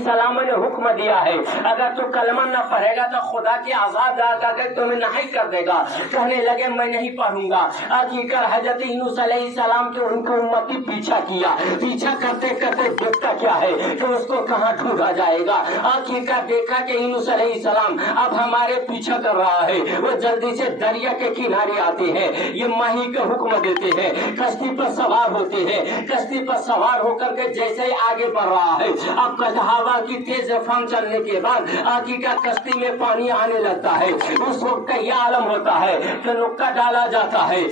सलाम ने हुक्म दिया है, अगर तू कलमा न पढ़ेगा तो खुदा के आजाद आकर तुम्हें नहीं कर देगा। कहने लगे मैं नहीं पढ़ूंगा। आखिरकार हजरत यूनुस अलैहिस्सलाम के उनके उम्मती पीछा किया। पीछा करते करते देखता क्या है कि उसको कहाँ ढूंढा जाएगा। आखिरकार देखा कि यूनुस अलैहिस्सलाम अब हमारे पीछा कर रहा है। वो जल्दी से दरिया के किनारे आते हैं। ये माही के हुक्म देते हैं, कश्ती पर सवार होते हैं। कश्ती पर सवार होकर के जैसे ही आगे बढ़ रहा है, अब हवा की तेज रफ्तार चलने के बाद आखिरकार कश्ती में पानी आने लगता है। उस वक्त का यह आलम होता है कि नुक्का डाला जाता है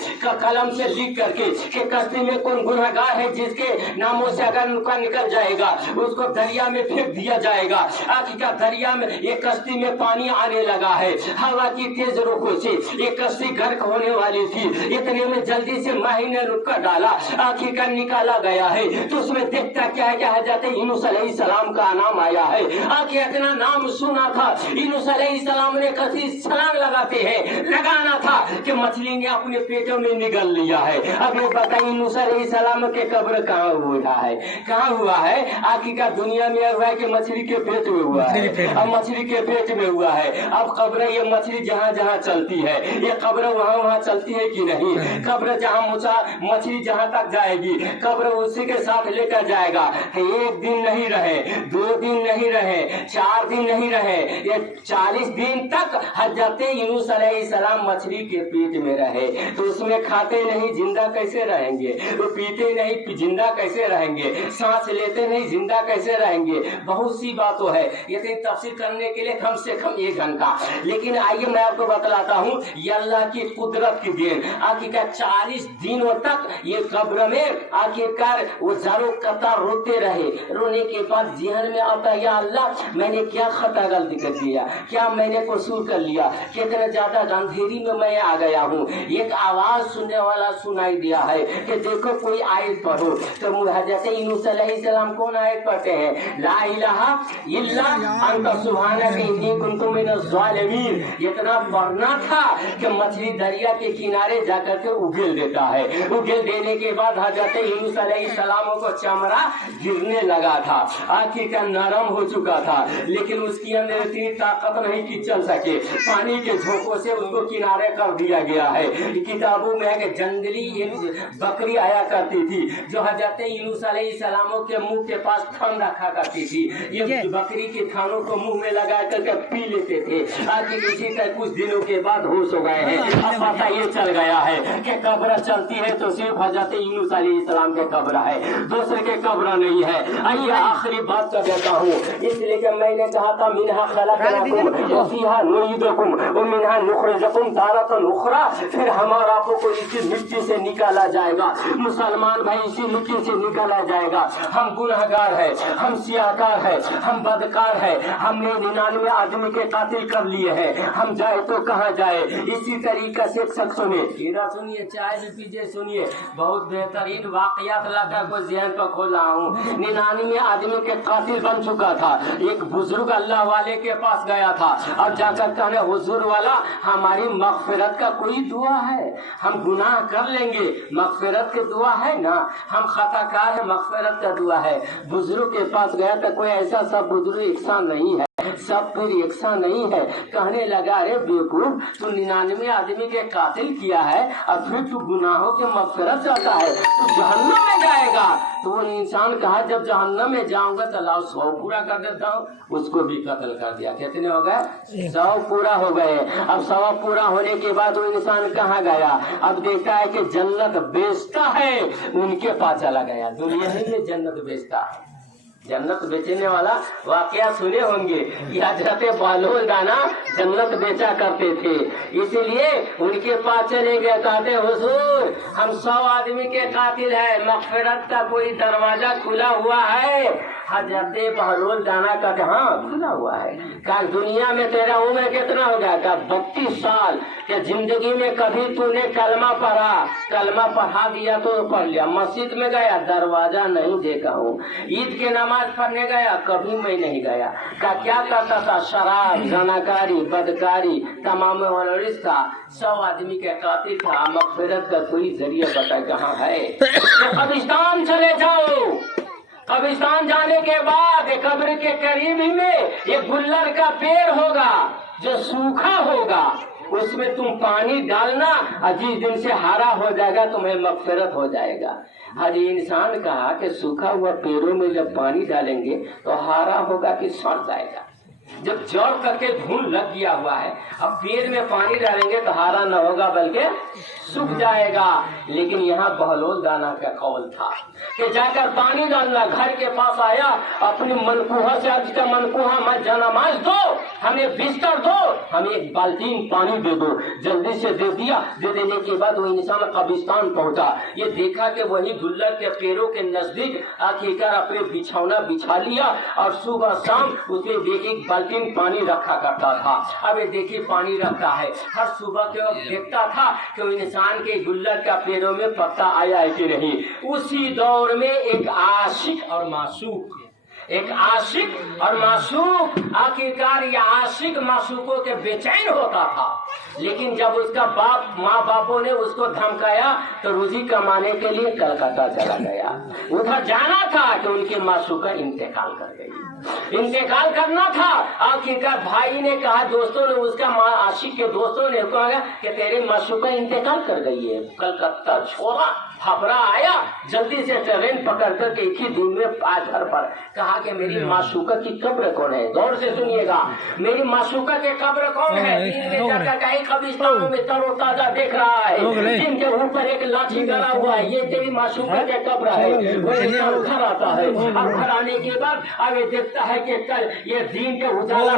कलम से लिख करके कि कश्ती में कौन गुनहगार है जिसके नामों से अगर नुक्का निकल जाएगा उसको दरिया में फेंक दिया जाएगा। आखिरकार दरिया में एक कश्ती में पानी आने लगा है। हवा की तेज रुखों से एक कश्ती गर्क होने वाली थी। इतने में जल्दी से माही ने नुक्का डाला, आखिरकार निकाला गया है। तो उसमें देखता क्या है कि हजरत यूनुस अलैहिस्सलाम का नाम आया है। आखिर इतना नाम सुना था, यूनुस अलैहिस्सलाम ने कसी छलांग लगाते हैं लगाना था कि मछली ने अपने पेटों में निगल लिया है। अब ये बताइए यूनुस अलैहिस्सलाम के कब्र कहाँ हुआ है? कहाँ हुआ है? आखिरकार दुनिया में हुआ है कि मछली के पेट में हुआ है। अब मछली के पेट में हुआ है। अब कब्र ये मछली जहाँ जहाँ चलती है, ये कब्र वहाँ वहाँ चलती है कि नहीं? कब्र जहाँ मछली जहाँ तक जाएगी कब्र उसी के साथ लेकर जाएगा। एक दिन नहीं रहे, 2 दिन नहीं रहे, 4 दिन नहीं रहे, ये 40 दिन तक हजरत यूनुस अलैहिस्सलाम मछली के पेट में रहे। तो उसमें खाते नहीं जिंदा कैसे रहेंगे? वो पीते नहीं जिंदा कैसे रहेंगे? सांस लेते नहीं जिंदा कैसे रहेंगे? बहुत सी बातों है, ये तफसीर करने के लिए कम से कम 1 घंटा। लेकिन आइए मैं आपको बतलाता हूँ ये अल्लाह की कुदरत की देन। आखिरकार 40 दिनों तक ये कब्र में आखिरकार वो जारो कतार रोते रहे। रोने के बाद जहन में आता या अल्लाह मैंने क्या खता गलती कर दिया, क्या मैंने कसूर कर लिया, कितने ज्यादा अंधेरी में मैं आ गया हूँ। एक आवाज सुनने वाला सुनाई दिया है कि देखो कोई आयत पढ़ो। तो हजरत यूनुस अलैहिस्सलाम कौन आयत पढ़ते हैं? ला इलाहा इल्ला अंता सुब्हानक इन्नी कुन्तु मिनज़ ज़ालिमीन। इतना पढ़ना था कि मछली दरिया के किनारे जाकर के उगल देता है। उगल देने के बाद हजरत यूनुस अलैहिस्सलाम को चमड़ा गिरने लगा था, आखिरकार नरम हो चुका था, लेकिन उसकी अंदर इतनी ताकत नहीं कि चल सके। पानी के झोंकों से उसको किनारे कर दिया गया है। किताबों में है कि जंगली एक बकरी आया करती थी जो हजरत यूनुस अलैहिस्सलाम के मुंह के पास थन रखा करती थी। ये बकरी के थानों को मुंह में लगा करके पी लेते थे। आखिर इसी तरह कुछ दिनों के बाद होश हो गए हैं। अब पता ये चल गया है कि कब्र चलती है तो सिर्फ हजरत यूनुस अलैहिस्सलाम के कब्र है, दूसरे के कब्र नहीं है। आइए आखिरी बात कर देता हूँ, इसलिए कि मैंने कहा था मिन्हा खलक़नाकुम व फीहा नुईदुकुम व मिन्हा नुखरिजुकुम तारतन उखरा। फिर हमारा आपको इसी मिट्टी से निकाला जाएगा। मुसलमान भाई इसी मिट्टी से निकाला जाएगा। हम गुनहगार है, हम सियाहकार है, हम बदकार है, हमने 99 आदमी के कातिल कर लिए हैं। हम जाए तो कहाँ जाए? इसी तरीके से शख्स सुनिए, सुनिए, चाय भी पीजिए, सुनिए, बहुत बेहतरीन वाकयात लगा को ज़हन पर खोला हूँ। 99 आदमी के कातिल बन चुका था। एक बुजुर्ग अल्लाह वाले के पास गया था और जाकर कहने हुजूर वाला हमारी मगफिरत का कोई दुआ है? हम गुनाह कर लेंगे, मगफिरत की दुआ है ना? हम खताकार है, मगफिरत का दुआ है। बुजुर्ग के पास गया तो कोई ऐसा सब बुजुर्ग एकसा नहीं है, सब फिर एकसा नहीं है। कहने लगा अरे बेवकूफ, तू 99 आदमी के कातिल किया है और फिर तू गुनाहों के मगफिरत चाहता है, तू जहन्नम में जाएगा। तो वो इंसान कहा जब जहन्नम में जाऊंगा तो लाओ 100 पूरा कर देता हूँ। उसको भी कत्ल कर दिया। कितने हो गए? 100 पूरा हो गए। अब 100 पूरा होने के बाद वो इंसान कहाँ गया? अब देखता है कि जन्नत बेचता है, उनके पास चला गया। दुनिया ही में जन्नत बेचता है। जन्नत बेचने वाला वाकया सुने होंगे कि हजरत बहलूल दाना जन्नत बेचा करते थे, इसीलिए उनके पास चले गए। कहते हुजूर हम 100 आदमी के कातिल है, मगफिरत का कोई दरवाजा खुला हुआ है? हजरत बहलूल दाना का हाँ खुला हुआ है। कहा दुनिया में तेरा उम्र कितना हो गया? कहा 32 साल। कि जिंदगी में कभी तूने कलमा पढ़ा? कलमा पढ़ा दिया तो पढ़ लिया। मस्जिद में गया, दरवाजा नहीं देखा हूँ। ईद के नमाज पढ़ने गया, कभी मैं नहीं गया। का क्या करता था? शराब, जनाकारी, बदकारी, तमाम रिश्ता। 100 आदमी के कातिल था। मगफिरत का कोई जरिया बता कहाँ है? तो कब्रिस्तान चले जाओ, قبرستان جانے کے بعد قبر کے قریب ہی میں ایک گلر کا پیڑ ہوگا جو سوکھا ہوگا، اس میں تم پانی ڈالنا، جس دن سے ہرا ہو جائے گا تمہیں مغفرت ہو جائے گا۔ حاجی انسان کہا کہ سوکھا ہوا پیڑوں میں جب پانی ڈالیں گے تو ہرا ہوگا کہ سڑ جائے گا؟ جب جڑ کر کے دھون لگ گیا ہوا ہے، اب پیڑ میں پانی ڈالیں گے تو ہرا نہ ہوگا بلکہ سوکھ جائے گا۔ لیکن یہاں بہلول دانا کا قول تھا کہ جا کر پانی ڈالنا، گھر کے پاس آیا، اپنی منقوہ سے عرض کا منقوہ میں جنماز دو، ہمیں بستر دو، ہمیں ایک بالٹین پانی دے دو۔ جلدی سے دے دیا، دے دینے کے بعد وہ انسان قبرستان پہنچا، یہ دیکھا کہ وہی گلر کے پیڑوں کے نزدیک آ کر اپنے بچھونا بچھا لیا اور صبح شام اس میں ایک بالٹین پانی رکھا کرتا تھا۔ اب یہ دیکھیے پانی رکھتا ہے، ہر صبح کے وقت دیکھتا تھا کہ وہ انسان کے گلر کا پیڑوں میں پتا آیا ہے کہ نہیں۔ اسی دور میں ایک عاشق اور معشوق، ایک عاشق اور معشوق، آخرکار یہ عاشق معشوقوں کے بے چین ہوتا تھا، لیکن جب اس کا باپ ماں باپوں نے اس کو دھمکایا تو روزی کمانے کے لیے کلکتہ چلا گیا۔ ادھر جانا تھا کہ ان کے معشوقہ انتقال کر گئی، انتقال کرنا تھا۔ آخرکار بھائی نے کہا، دوستوں نے اس کا عاشق کے دوستوں نے کہا کہ تیرے معشوقہ انتقال کر گئی ہے، کلکتہ چھوڑا، خبرہ آیا، جلدی سے ٹرین پکڑ کر کے ایک ہی دن میں گھر پر کہا کہ میری معشوقہ کی قبر کون ہے؟ غور سے سنیے گا، میری معشوقہ کی قبر کون ہے؟ دن میں جا کر کہیں قبرستانوں میں تر و تازہ دیکھ رہا ہے، جن کے اوپر ایک لاٹھی گڑا ہوا ہے، یہ تیری معشوقہ کی قبر ہے۔ وہ انسان گھر آتا ہے، اور گھر آنے کے بعد اب یہ دیکھتا ہے کہ کل یہ دین کے اجالا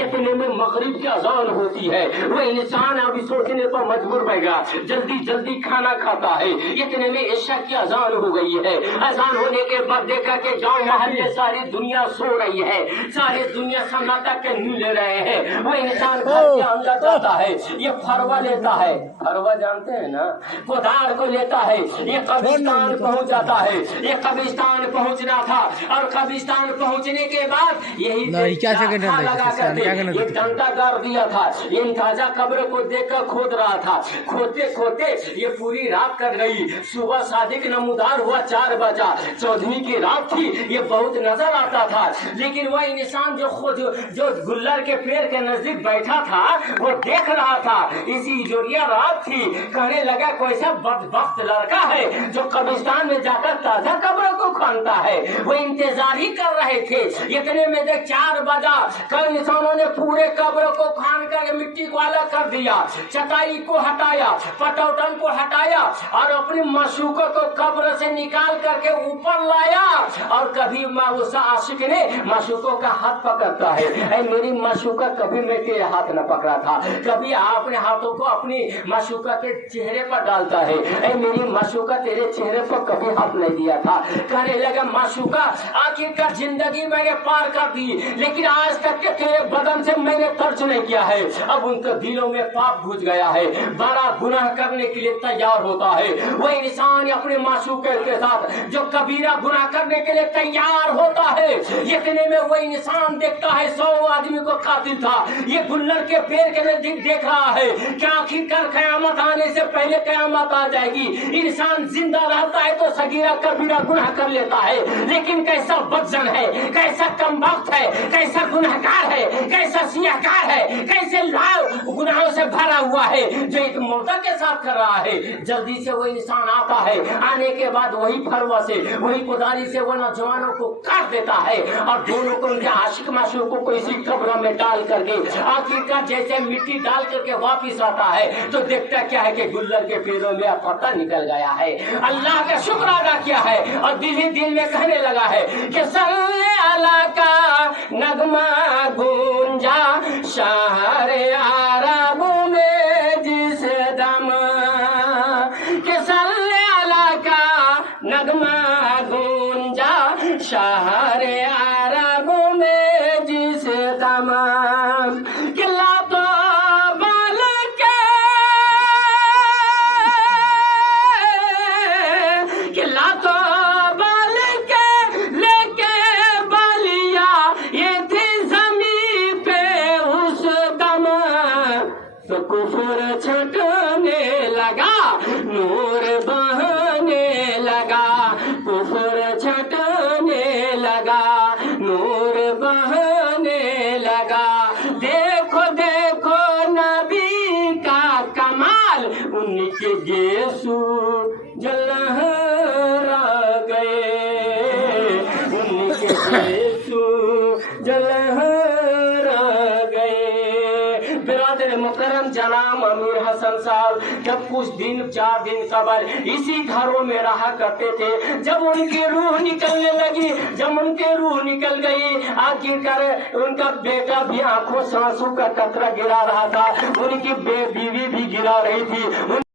اتنے میں مغرب کی اذان ہوتی ہے، وہ انسان ابھی سوچنے پر مجبور رہے گا، جلدی جلدی کھانا کھاتا ہے، اتنے میں عشاء کی اذان ہو گئی ہے۔ اذان ہونے کے بعد دیکھا کہ گاؤں محلے ساری دنیا سو رہی ہے، ساری دنیا سناٹا کے نیو لے رہے ہیں، وہ انسان گھر کے اندر جاتا ہے، یہ فروا لیتا ہے، فروا جانتے ہیں نا، کدار کو لیتا ہے، یہ قبرستان پہنچ جاتا ہے۔ یہ قبرستان پہنچنا تھا، اور قبرستان پہنچنے کے بعد یہی ایک ڈنڈا گاڑ دیا تھا، یہ تازہ قبر کو دیکھ کر کھود رہا تھا، کھوتے کھوتے یہ پوری رات کٹ گئی۔ صبح صادق نمودار ہوا 4 بجا، 14ویں کی رات تھی، یہ بہت نظر آتا تھا، لیکن وہ انسان جو گلر کے پیڑ کے نزدیک بیٹھا تھا وہ دیکھ رہا تھا، اسی جوڑیا رات تھی، کہنے لگا کوئی سا بدبخت لڑکا ہے جو قبرستان میں جا کر تازہ قبر کو کھانتا ہے۔ وہ انتظار ہی کر رہے تھے، اتنے میں دیکھ 4 بجا، کئی انسانوں نے پورے قبر کو کھان کر مٹی کو الگ کر دیا، چٹائی کو ہٹایا، پٹوٹن کو ہٹایا، اور اپنی معشوقہ کو قبر سے نکال کر کے اوپر لایا۔ اور کبھی اس عاشق نے معشوقوں کا ہاتھ پکڑتا ہے، اے میری معشوقہ کبھی میں تیرے ہاتھ نہ پکڑا تھا، کبھی اپنے ہاتھوں کو اپنی معشوقہ کے چہرے پر ڈالتا ہے، اے میری معشوقہ تیرے چہرے پر کبھی ہاتھ نہیں دیا تھا۔ کہنے لگا معشوقہ آخرکار زندگی میں نے پار کر دی، لیکن آج تک کے تیرے بدن سے میں نے ٹچ نہیں کیا ہے۔ اب ان کے دلوں میں پاپ گھس گیا ہے، بڑا گناہ کرنے کے لیے تیار ہوتا ہے۔ وہ انسان اپنے معشوقے کے ساتھ جو کبیرہ گناہ کرنے کے لیے تیار ہوتا ہے، اتنے میں وہ انسان دیکھتا ہے 100 آدمی کو قاتل تھا، یہ گلر کے پیڑ کے نزدیک دیکھ رہا ہے کہ آخرکار قیامت آنے سے پہلے قیامت آ جائے گی۔ انسان زندہ رہتا ہے تو صغیرہ کبیرہ گناہ کر لیتا ہے، لیکن کیسا بدزن ہے، کیسا کم وقت ہے، کیسا گناہگار ہے، کیسا سیاہکار ہے، کیسے گناہوں سے بھرا ہوا ہے جو ایک مردہ کے ساتھ کر رہا ہے۔ جلدی سے وہ انسان آتا ہے، آنے کے بعد وہی پھروا سے وہی کداری سے وہ نوجوانوں کو کاٹ دیتا ہے، اور دونوں کو ان کے عاشق معشوقوں کو اسی قبر میں ڈال کر کے آخرکار جیسے مٹی ڈال کر کے واپس آتا ہے تو دیکھتا کیا ہے کہ گلر کے پیڑوں میں پتہ نکل گیا ہے۔ اللہ کا شکر ادا کیا ہے، اور دل ہی دل میں کہنے لگا ہے کہ صلی اللہ کا نغمہ گونجا شہر عرب میں جس دم، کہ صلی اللہ کا نغمہ گونجا شہر عرب میں جس دم، کہ لاتو بال کے، کہ لاتو بال کے لے کے بالیا یہ تھی زمین پہ اس دم، تو کفر چھٹنے لگا، نور بہنے لگا۔ لگا نور بہنے لگا دیکھو دیکھو نبی کا کمال ان کے گیسو جلہرا گئے ان کے گیسو جلہرا گئے برادر مکرم جناب امیر حسن صاحب جب کچھ دن 4 دن قبل اسی گھروں میں رہا کرتے تھے جب ان کی روح نکلنے لگی جب ان کی روح نکل گئی آخر کر ان کا بیٹا بھی آنکھوں سے آنسو کا قطرہ گرا رہا تھا ان کی بیوی بھی گرا رہی تھی